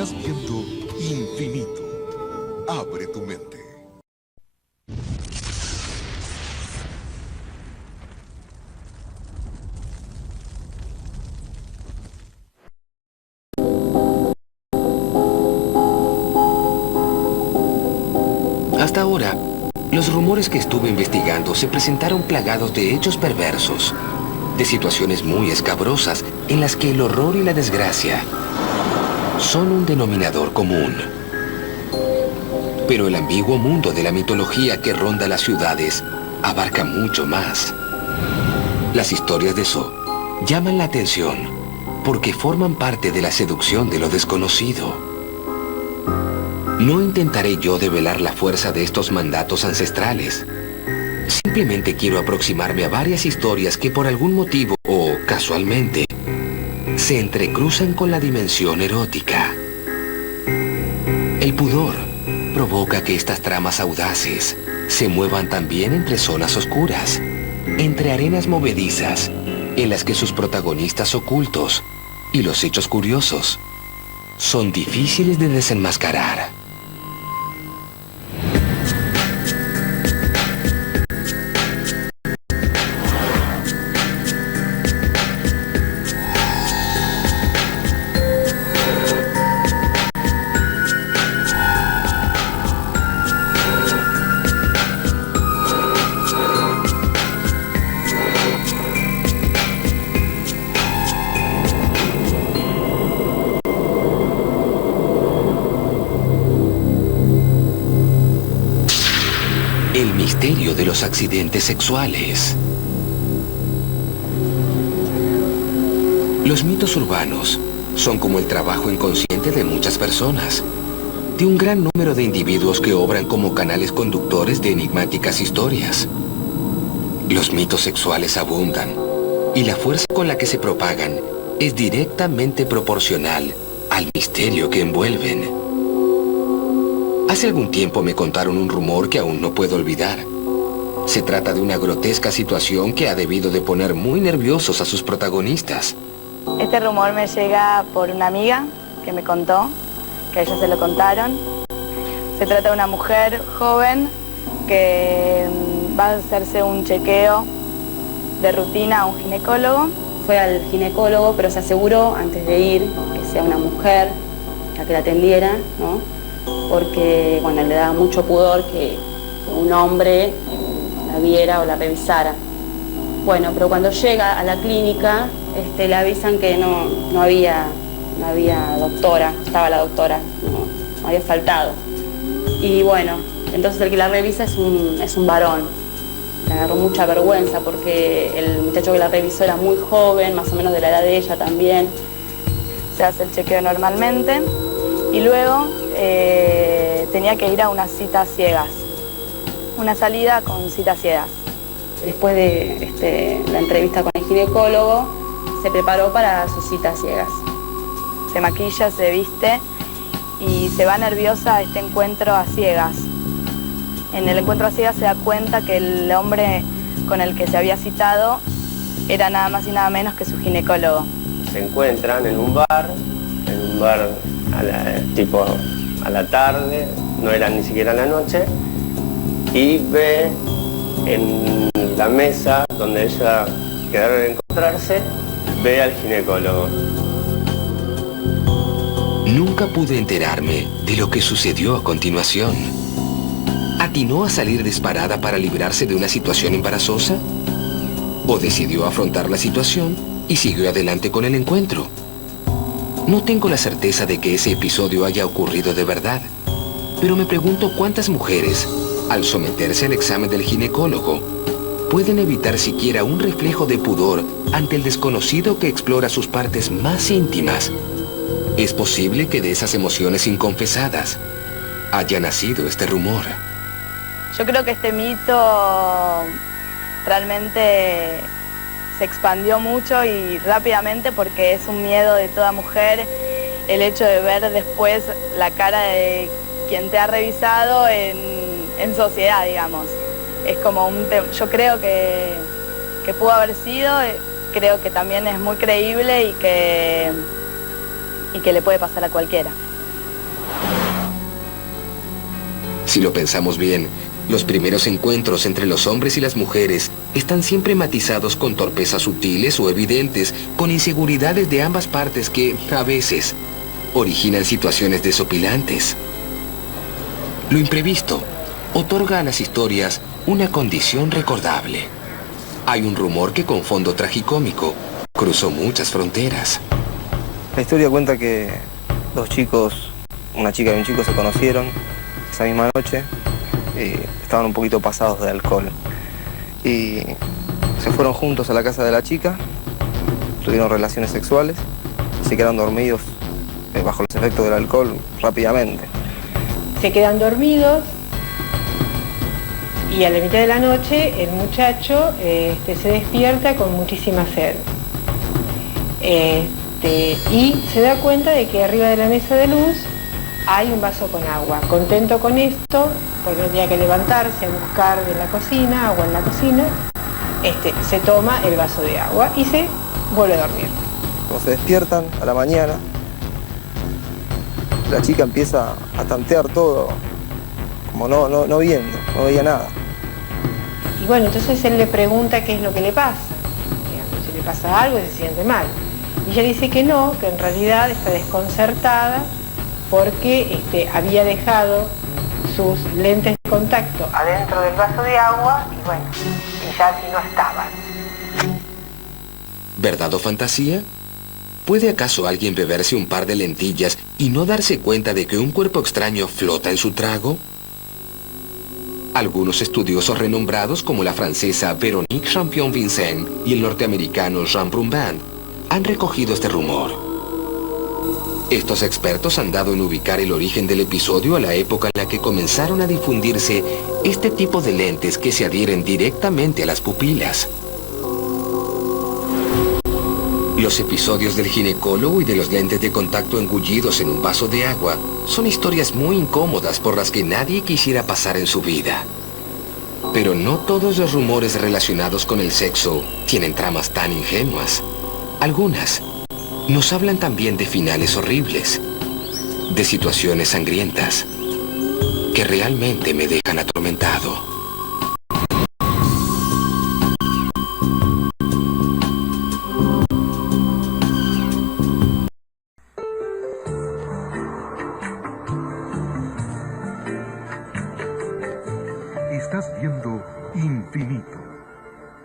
Estás viendo Infinito. Abre tu mente. Hasta ahora, los rumores que estuve investigando se presentaron plagados de hechos perversos, de situaciones muy escabrosas en las que el horror y la desgracia son un denominador común. Pero el ambiguo mundo de la mitología que ronda las ciudades abarca mucho más. Las historias de Saw llaman la atención porque forman parte de la seducción de lo desconocido. No intentaré yo develar la fuerza de estos mandatos ancestrales. Simplemente quiero aproximarme a varias historias que por algún motivo o casualmente se entrecruzan con la dimensión erótica. El pudor provoca que estas tramas audaces se muevan también entre zonas oscuras, entre arenas movedizas en las que sus protagonistas ocultos y los hechos curiosos son difíciles de desenmascarar. El misterio de los accidentes sexuales. Los mitos urbanos son como el trabajo inconsciente de muchas personas, de un gran número de individuos que obran como canales conductores de enigmáticas historias. Los mitos sexuales abundan, y la fuerza con la que se propagan es directamente proporcional al misterio que envuelven. Hace algún tiempo me contaron un rumor que aún no puedo olvidar. Se trata de una grotesca situación que ha debido de poner muy nerviosos a sus protagonistas. Este rumor me llega por una amiga que me contó, que a ella se lo contaron. Se trata de una mujer joven que va a hacerse un chequeo de rutina a un ginecólogo. Fue al ginecólogo, pero se aseguró antes de ir que sea una mujer la que la atendiera, ¿no? Porque, bueno, le daba mucho pudor que un hombre la viera o la revisara. Bueno, pero cuando llega a la clínica, le avisan que no había doctora, estaba la doctora, no había faltado. Y bueno, entonces el que la revisa es un varón. Le agarró mucha vergüenza porque el muchacho que la revisó era muy joven, más o menos de la edad de ella también. Se hace el chequeo normalmente y luego tenía que ir a unas citas ciegas, una salida con citas ciegas. Después de la entrevista con el ginecólogo, se preparó para sus citas ciegas. Se maquilla, se viste y se va nerviosa a este encuentro a ciegas. En el encuentro a ciegas se da cuenta que el hombre con el que se había citado era nada más y nada menos que su ginecólogo. Se encuentran en un bar a la tarde, no era ni siquiera la noche, y ve en la mesa donde ella quedaron de encontrarse, ve al ginecólogo. Nunca pude enterarme de lo que sucedió a continuación. ¿Atinó a salir disparada para librarse de una situación embarazosa? ¿O decidió afrontar la situación y siguió adelante con el encuentro? No tengo la certeza de que ese episodio haya ocurrido de verdad, pero me pregunto cuántas mujeres, al someterse al examen del ginecólogo, pueden evitar siquiera un reflejo de pudor ante el desconocido que explora sus partes más íntimas. Es posible que de esas emociones inconfesadas haya nacido este rumor. Yo creo que este mito realmente se expandió mucho y rápidamente porque es un miedo de toda mujer el hecho de ver después la cara de quien te ha revisado en sociedad, digamos. Es como un tema, yo creo que pudo haber sido, creo que también es muy creíble y que le puede pasar a cualquiera. Si lo pensamos bien, los primeros encuentros entre los hombres y las mujeres están siempre matizados con torpezas sutiles o evidentes, con inseguridades de ambas partes que, a veces, originan situaciones desopilantes. Lo imprevisto otorga a las historias una condición recordable. Hay un rumor que con fondo tragicómico cruzó muchas fronteras. La historia cuenta que dos chicos, una chica y un chico, se conocieron esa misma noche y estaban un poquito pasados de alcohol. Y se fueron juntos a la casa de la chica, tuvieron relaciones sexuales, se quedaron dormidos bajo los efectos del alcohol rápidamente. Se quedan dormidos y a la mitad de la noche el muchacho se despierta con muchísima sed. Y se da cuenta de que arriba de la mesa de luz hay un vaso con agua. Contento con esto, porque no tenía que levantarse a buscar en la cocina, agua en la cocina, se toma el vaso de agua y se vuelve a dormir. Cuando se despiertan a la mañana, la chica empieza a tantear todo, como no viendo, no veía nada. Y bueno, entonces él le pregunta qué es lo que le pasa. Digamos, si le pasa algo, se siente mal. Y ella dice que no, que en realidad está desconcertada porque había dejado sus lentes de contacto adentro del vaso de agua y bueno, y ya no estaban. ¿Verdad o fantasía? ¿Puede acaso alguien beberse un par de lentillas y no darse cuenta de que un cuerpo extraño flota en su trago? Algunos estudiosos renombrados como la francesa Véronique Champion-Vincent y el norteamericano Jean Brumband han recogido este rumor. Estos expertos han dado en ubicar el origen del episodio a la época en la que comenzaron a difundirse este tipo de lentes que se adhieren directamente a las pupilas. Los episodios del ginecólogo y de los lentes de contacto engullidos en un vaso de agua son historias muy incómodas por las que nadie quisiera pasar en su vida. Pero no todos los rumores relacionados con el sexo tienen tramas tan ingenuas. Algunas nos hablan también de finales horribles, de situaciones sangrientas, que realmente me dejan atormentado. Estás viendo Infinito.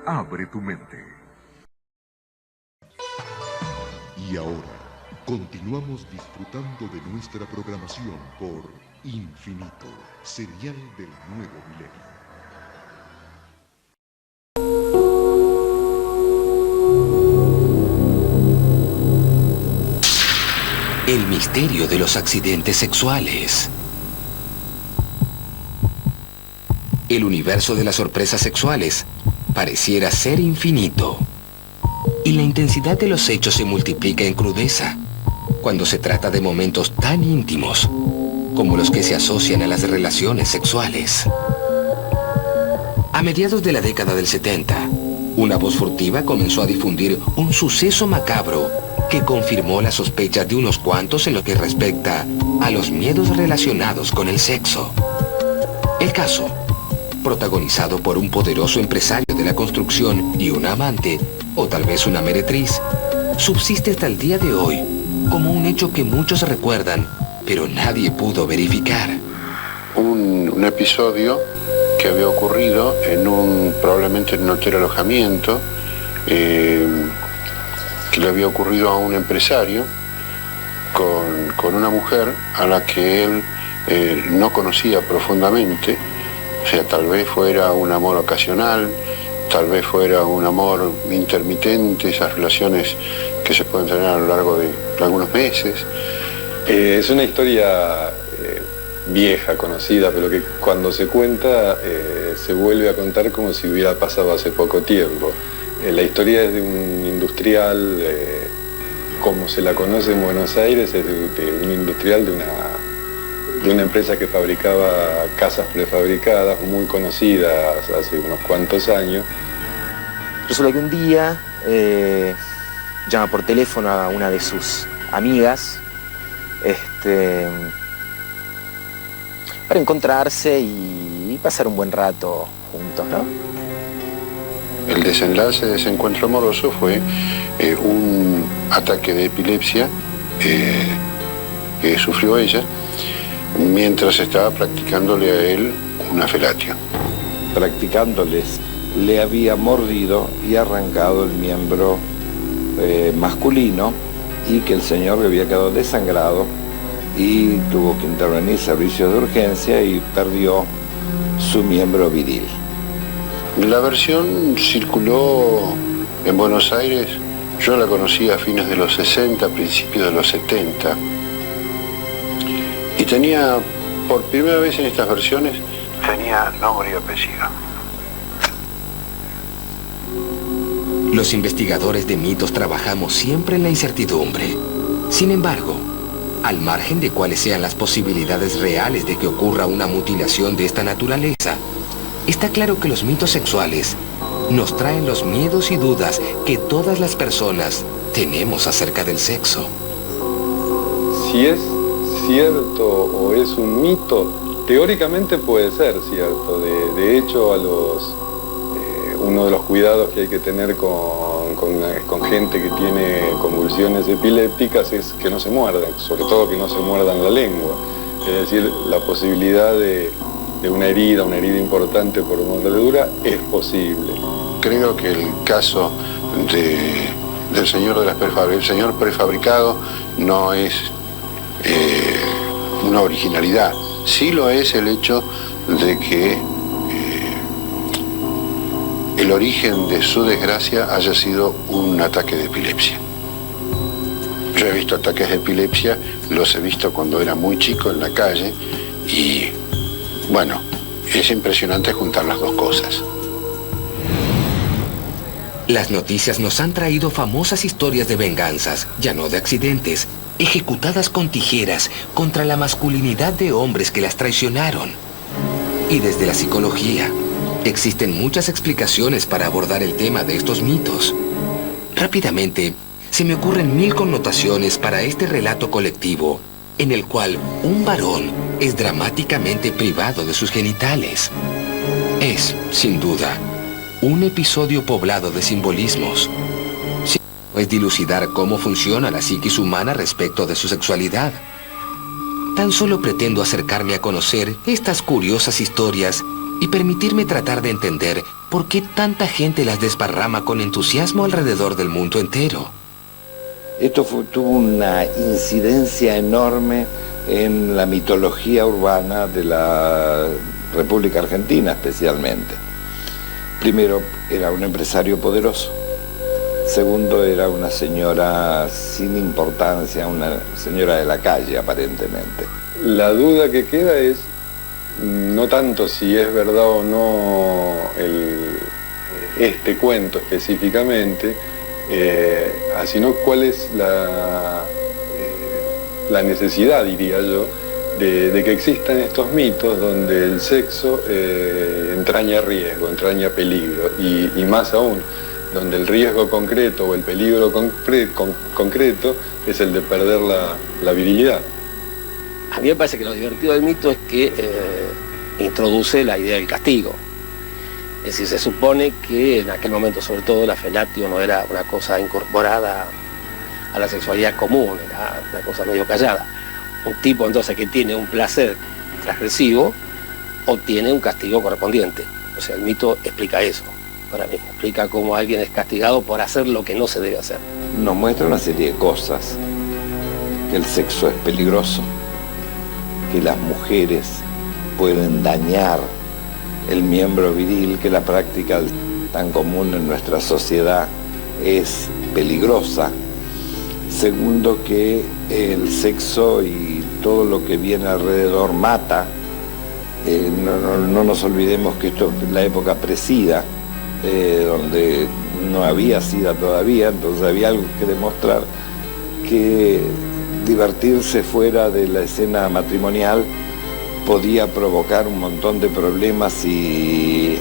Abre tu mente. Y ahora, continuamos disfrutando de nuestra programación por Infinito, serial del nuevo milenio. El misterio de los accidentes sexuales. El universo de las sorpresas sexuales pareciera ser infinito. Y la intensidad de los hechos se multiplica en crudeza cuando se trata de momentos tan íntimos como los que se asocian a las relaciones sexuales. A mediados de la década del 70, una voz furtiva comenzó a difundir un suceso macabro que confirmó las sospechas de unos cuantos en lo que respecta a los miedos relacionados con el sexo. El caso, protagonizado por un poderoso empresario de la construcción y una amante, o tal vez una meretriz, subsiste hasta el día de hoy como un hecho que muchos recuerdan, pero nadie pudo verificar. Un episodio que había ocurrido probablemente en un hotel alojamiento, que le había ocurrido a un empresario con una mujer a la que él no conocía profundamente. O sea, tal vez fuera un amor ocasional, tal vez fuera un amor intermitente, esas relaciones que se pueden tener a lo largo de algunos meses. Es una historia vieja, conocida, pero que cuando se cuenta se vuelve a contar como si hubiera pasado hace poco tiempo. La historia es de un industrial, como se la conoce en Buenos Aires, es de un industrial de una empresa que fabricaba casas prefabricadas, muy conocidas hace unos cuantos años. Resulta que un día llama por teléfono a una de sus amigas, para encontrarse y pasar un buen rato juntos, ¿no? El desenlace de ese encuentro amoroso fue un ataque de epilepsia que sufrió ella mientras estaba practicándole a él una felatio. Practicándoles, le había mordido y arrancado el miembro masculino, y que el señor había quedado desangrado y tuvo que intervenir servicios de urgencia y perdió su miembro viril. La versión circuló en Buenos Aires, yo la conocí a fines de los 60, principios de los 70, y tenía, por primera vez en estas versiones, tenía nombre y apellido. Los investigadores de mitos trabajamos siempre en la incertidumbre. Sin embargo, al margen de cuáles sean las posibilidades reales de que ocurra una mutilación de esta naturaleza, está claro que los mitos sexuales nos traen los miedos y dudas que todas las personas tenemos acerca del sexo. Si es cierto o es un mito, teóricamente puede ser cierto. De hecho, uno de los cuidados que hay que tener con gente que tiene convulsiones epilépticas es que no se muerdan, sobre todo que no se muerdan la lengua. Es decir, la posibilidad de una herida importante por mordedura es posible. Creo que el caso del señor de las el señor prefabricado no es una originalidad. Sí lo es el hecho de que el origen de su desgracia haya sido un ataque de epilepsia. Yo he visto ataques de epilepsia, los he visto cuando era muy chico en la calle y, bueno, es impresionante juntar las dos cosas. Las noticias nos han traído famosas historias de venganzas, ya no de accidentes, ejecutadas con tijeras contra la masculinidad de hombres que las traicionaron. Y desde la psicología, existen muchas explicaciones para abordar el tema de estos mitos. Rápidamente, se me ocurren 1000 connotaciones para este relato colectivo, en el cual un varón es dramáticamente privado de sus genitales. Es, sin duda, un episodio poblado de simbolismos. Es dilucidar cómo funciona la psiquis humana respecto de su sexualidad. Tan solo pretendo acercarme a conocer estas curiosas historias y permitirme tratar de entender por qué tanta gente las desparrama con entusiasmo alrededor del mundo entero. Esto tuvo una incidencia enorme en la mitología urbana de la República Argentina especialmente. Primero, era un empresario poderoso. Segundo, era una señora sin importancia, una señora de la calle aparentemente. La duda que queda es no tanto si es verdad o no este cuento específicamente, sino cuál es la necesidad, diría yo, de que existan estos mitos donde el sexo entraña riesgo, entraña peligro, y más aún, donde el riesgo concreto o el peligro concreto es el de perder la virilidad. A mí me parece que lo divertido del mito es que introduce la idea del castigo. Es decir, se supone que en aquel momento, sobre todo, la felatio no era una cosa incorporada a la sexualidad común, era una cosa medio callada. Un tipo entonces que tiene un placer transgresivo obtiene un castigo correspondiente. O sea, el mito explica eso, para mí. Explica cómo alguien es castigado por hacer lo que no se debe hacer. Nos muestra una serie de cosas, que el sexo es peligroso, que las mujeres pueden dañar el miembro viril, que la práctica tan común en nuestra sociedad es peligrosa. Segundo, que el sexo y todo lo que viene alrededor mata. No nos olvidemos que esto es la época pre-SIDA, donde no había SIDA todavía, entonces había algo que demostrar que divertirse fuera de la escena matrimonial podía provocar un montón de problemas y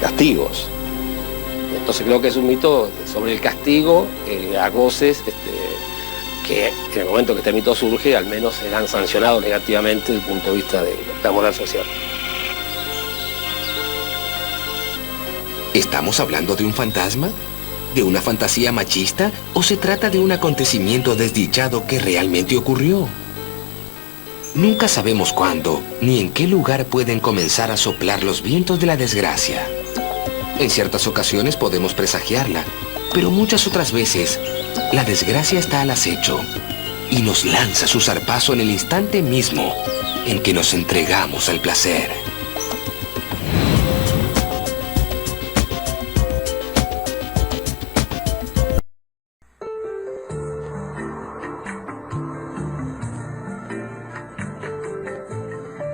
castigos. Entonces creo que es un mito sobre el castigo a goces que en el momento que este mito surge, al menos serán sancionados negativamente desde el punto de vista de la moral social. ¿Estamos hablando de un fantasma? ¿De una fantasía machista? ¿O se trata de un acontecimiento desdichado que realmente ocurrió? Nunca sabemos cuándo ni en qué lugar pueden comenzar a soplar los vientos de la desgracia. En ciertas ocasiones podemos presagiarla, pero muchas otras veces la desgracia está al acecho y nos lanza su zarpazo en el instante mismo en que nos entregamos al placer.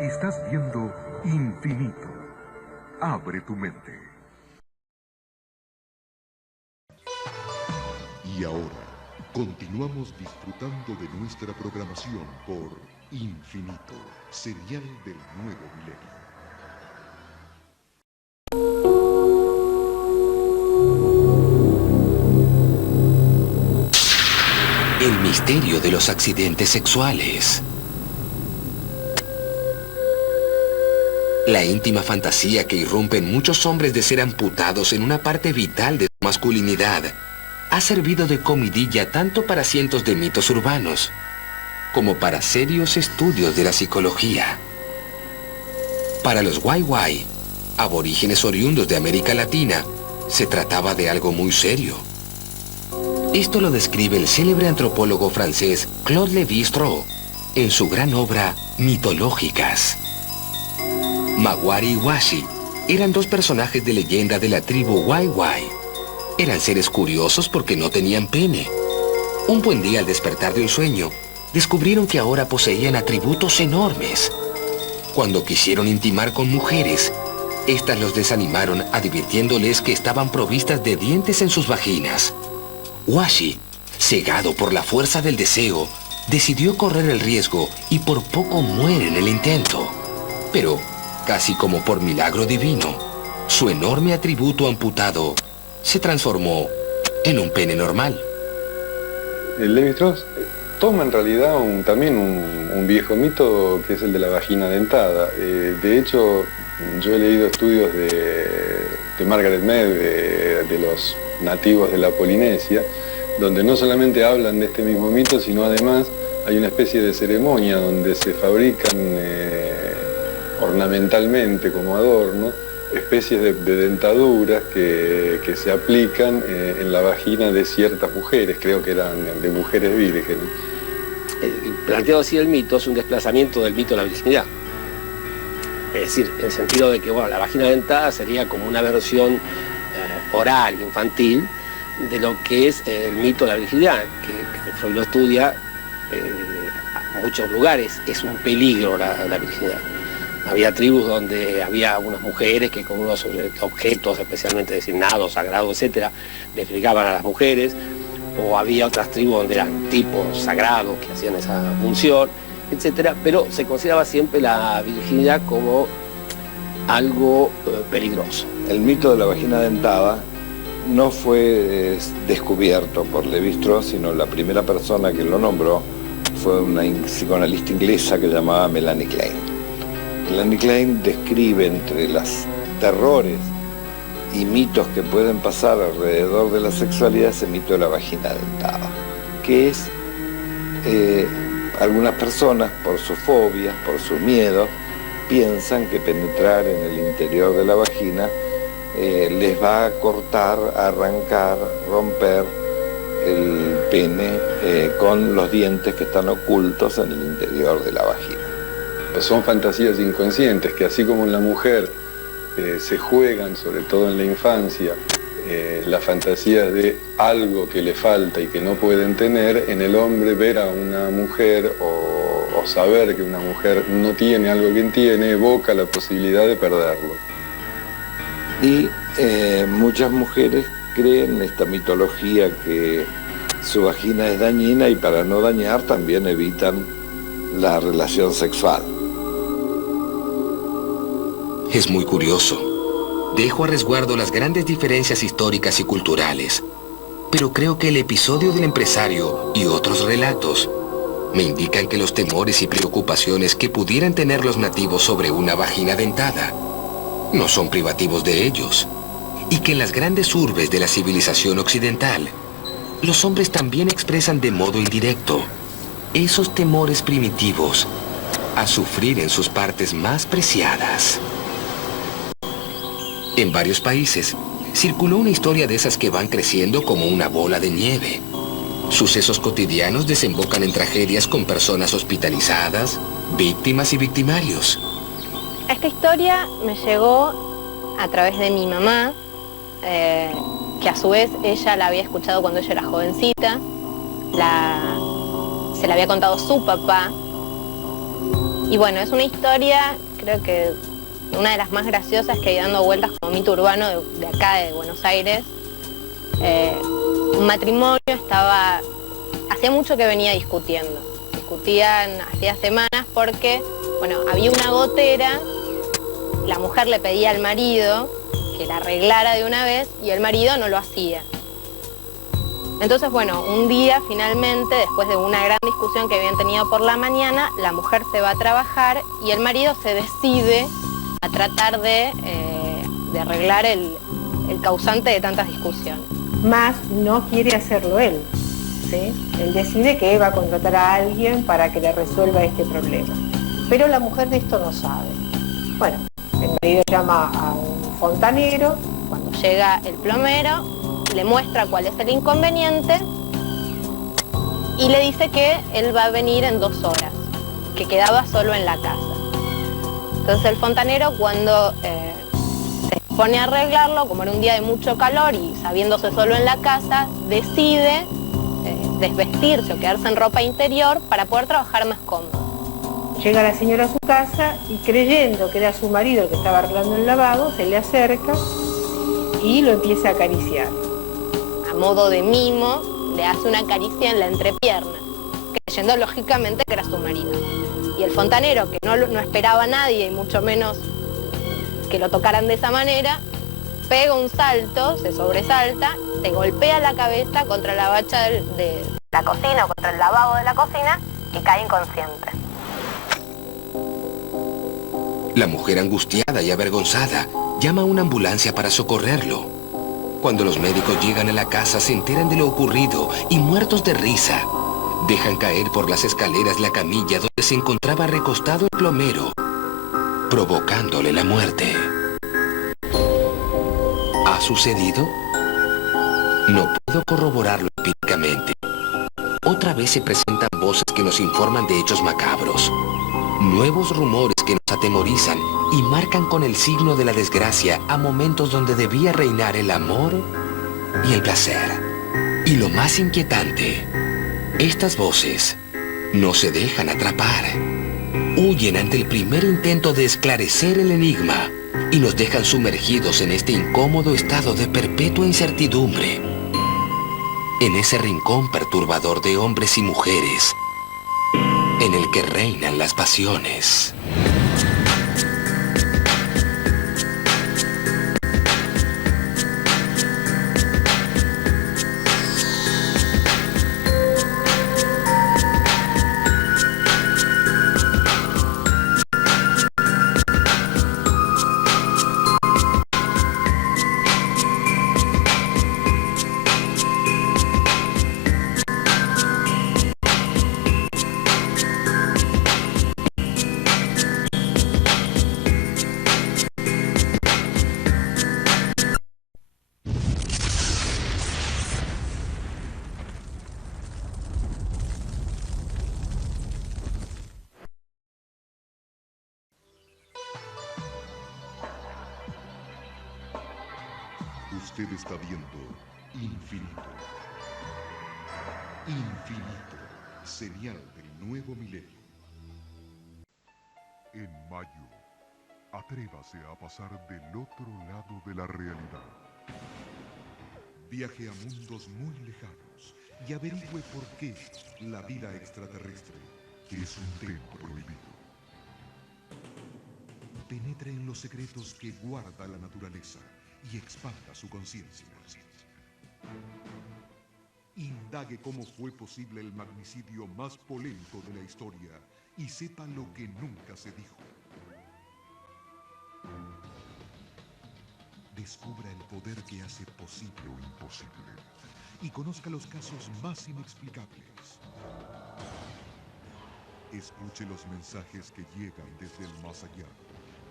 Estás viendo Infinito. Abre tu mente. Y ahora, continuamos disfrutando de nuestra programación por Infinito, señal del nuevo milenio. El misterio de los accidentes sexuales. La íntima fantasía que irrumpen muchos hombres de ser amputados en una parte vital de su masculinidad ha servido de comidilla tanto para cientos de mitos urbanos como para serios estudios de la psicología. Para los Wai-Wai, aborígenes oriundos de América Latina, se trataba de algo muy serio. Esto lo describe el célebre antropólogo francés Claude Lévi-Strauss en su gran obra Mitológicas. Maguari y Washi eran dos personajes de leyenda de la tribu Wai-Wai. Eran seres curiosos porque no tenían pene. Un buen día, al despertar de un sueño, descubrieron que ahora poseían atributos enormes. Cuando quisieron intimar con mujeres, estas los desanimaron advirtiéndoles que estaban provistas de dientes en sus vaginas. Washi, cegado por la fuerza del deseo, decidió correr el riesgo y por poco muere en el intento. Pero, casi como por milagro divino, su enorme atributo amputado se transformó en un pene normal. Lévi-Strauss toma en realidad también un viejo mito que es el de la vagina dentada. De hecho, yo he leído estudios de Margaret Mead, de los nativos de la Polinesia, donde no solamente hablan de este mismo mito, sino además hay una especie de ceremonia donde se fabrican ornamentalmente como adorno especies de dentaduras que se aplican en la vagina de ciertas mujeres, creo que eran de mujeres vírgenes. Planteado así el mito es un desplazamiento del mito de la virginidad. Es decir, en el sentido de que bueno, la vagina dentada sería como una versión oral, infantil, de lo que es el mito de la virginidad, que Freud lo estudia en muchos lugares. Es un peligro la virginidad. Había tribus donde había unas mujeres que con unos objetos especialmente designados, sagrados, etcétera, le fregaban a las mujeres, o había otras tribus donde eran tipos sagrados que hacían esa función, etcétera, pero se consideraba siempre la virginidad como algo peligroso. El mito de la vagina dentada no fue descubierto por Lévi-Strauss, sino la primera persona que lo nombró fue una psicoanalista inglesa que llamaba Melanie Klein. Melanie Klein describe entre los terrores y mitos que pueden pasar alrededor de la sexualidad ese mito de la vagina dentada, que es algunas personas por su fobia, por su miedo, piensan que penetrar en el interior de la vagina les va a cortar, arrancar, romper el pene con los dientes que están ocultos en el interior de la vagina. Son fantasías inconscientes que así como en la mujer se juegan, sobre todo en la infancia, la fantasía de algo que le falta y que no pueden tener, en el hombre ver a una mujer o saber que una mujer no tiene algo que tiene, evoca la posibilidad de perderlo. Y muchas mujeres creen en esta mitología que su vagina es dañina y para no dañar también evitan la relación sexual. Es muy curioso. Dejo a resguardo las grandes diferencias históricas y culturales. pero creo que el episodio del empresario y otros relatos me indican que los temores y preocupaciones que pudieran tener los nativos sobre una vagina dentada no son privativos de ellos, y que en las grandes urbes de la civilización occidental, los hombres también expresan de modo indirecto esos temores primitivos a sufrir en sus partes más preciadas. En varios países, circuló una historia de esas que van creciendo como una bola de nieve. Sucesos cotidianos desembocan en tragedias con personas hospitalizadas, víctimas y victimarios. Esta historia me llegó a través de mi mamá, que a su vez ella la había escuchado cuando ella era jovencita, se la había contado su papá. Y bueno, es una historia, creo que una de las más graciosas que hay dando vueltas como mito urbano de acá, de Buenos Aires. Un matrimonio hacía mucho que venía discutían hacía semanas porque, bueno, había una gotera, la mujer le pedía al marido que la arreglara de una vez y el marido no lo hacía. Entonces, bueno, un día finalmente, después de una gran discusión que habían tenido por la mañana, la mujer se va a trabajar y el marido se decide a tratar de arreglar el causante de tantas discusiones. Más no quiere hacerlo él, ¿sí? Él decide que va a contratar a alguien para que le resuelva este problema. Pero la mujer de esto no sabe. Bueno, el marido llama a un fontanero. Cuando llega el plomero, le muestra cuál es el inconveniente y le dice que él va a venir en 2 horas, que quedaba solo en la casa. Entonces el fontanero, cuando se pone a arreglarlo, como era un día de mucho calor y sabiéndose solo en la casa, decide desvestirse o quedarse en ropa interior para poder trabajar más cómodo. Llega la señora a su casa y, creyendo que era su marido el que estaba arreglando el lavabo, se le acerca y lo empieza a acariciar. A modo de mimo, le hace una caricia en la entrepierna, creyendo lógicamente que era su marido. Y el fontanero, que no esperaba a nadie, y mucho menos que lo tocaran de esa manera, pega un salto, se sobresalta, se golpea la cabeza contra la bacha de la cocina, o contra el lavabo de la cocina, y cae inconsciente. La mujer, angustiada y avergonzada, llama a una ambulancia para socorrerlo. Cuando los médicos llegan a la casa, se enteran de lo ocurrido y, muertos de risa, dejan caer por las escaleras la camilla donde se encontraba recostado el plomero, provocándole la muerte. ¿Ha sucedido? No puedo corroborarlo empíricamente. Otra vez se presentan voces que nos informan de hechos macabros. Nuevos rumores que nos atemorizan y marcan con el signo de la desgracia a momentos donde debía reinar el amor y el placer. Y lo más inquietante, estas voces no se dejan atrapar. Huyen ante el primer intento de esclarecer el enigma y nos dejan sumergidos en este incómodo estado de perpetua incertidumbre. En ese rincón perturbador de hombres y mujeres, en el que reinan las pasiones. Usted está viendo Infinito. Infinito, señal del nuevo milenio. En mayo, atrévase a pasar del otro lado de la realidad. Viaje a mundos muy lejanos y averigüe por qué la vida extraterrestre es un tema prohibido. Penetre en los secretos que guarda la naturaleza y expanda su conciencia. indague cómo fue posible el magnicidio más polémico de la historia y sepa lo que nunca se dijo. Descubra el poder que hace posible lo imposible y conozca los casos más inexplicables. Escuche los mensajes que llegan desde el más allá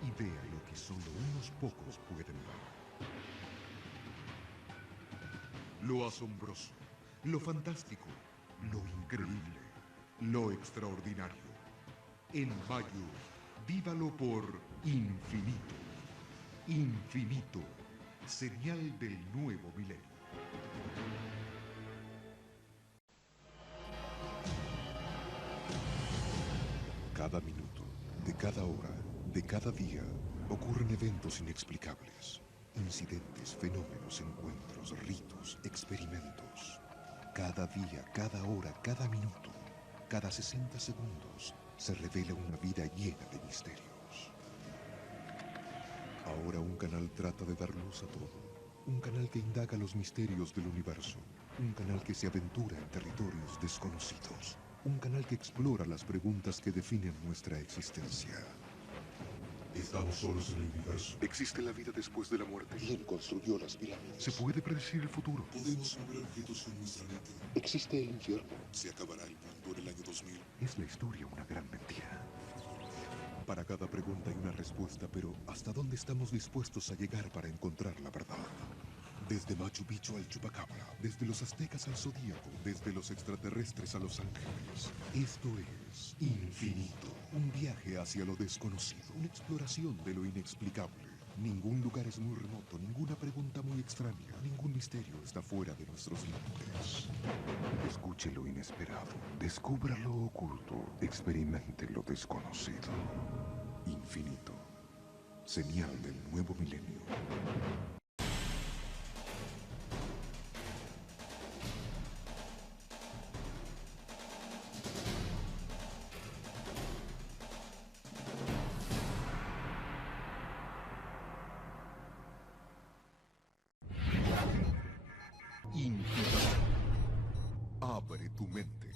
y vea lo que solo unos pocos pueden ver. Lo asombroso, lo fantástico, lo increíble, lo extraordinario. En mayo, vívalo por infinito. Infinito, señal del nuevo milenio. Cada minuto, de cada hora, de cada día, ocurren eventos inexplicables. Incidentes, fenómenos, encuentros, ritos, experimentos. Cada día, cada hora, cada minuto, cada 60 segundos, se revela una vida llena de misterios. Ahora un canal trata de dar luz a todo. Un canal que indaga los misterios del universo. Un canal que se aventura en territorios desconocidos. Un canal que explora las preguntas que definen nuestra existencia. ¿Estamos solos en el universo? ¿Existe la vida después de la muerte? ¿Quién construyó las pirámides? ¿Se puede predecir el futuro? ¿Podemos mover objetos con nuestra mente? ¿Existe el infierno? ¿Se acabará el mundo en el año 2000? ¿Es la historia una gran mentira? Para cada pregunta hay una respuesta, pero ¿hasta dónde estamos dispuestos a llegar para encontrar la verdad? Desde Machu Picchu al Chupacabra, desde los aztecas al Zodíaco, desde los extraterrestres a los ángeles. Esto es Infinito, un viaje hacia lo desconocido, una exploración de lo inexplicable. Ningún lugar es muy remoto, ninguna pregunta muy extraña, ningún misterio está fuera de nuestros límites. Escuche lo inesperado, descubra lo oculto, experimente lo desconocido. Infinito, señal del nuevo milenio. Infinito. Abre tu mente.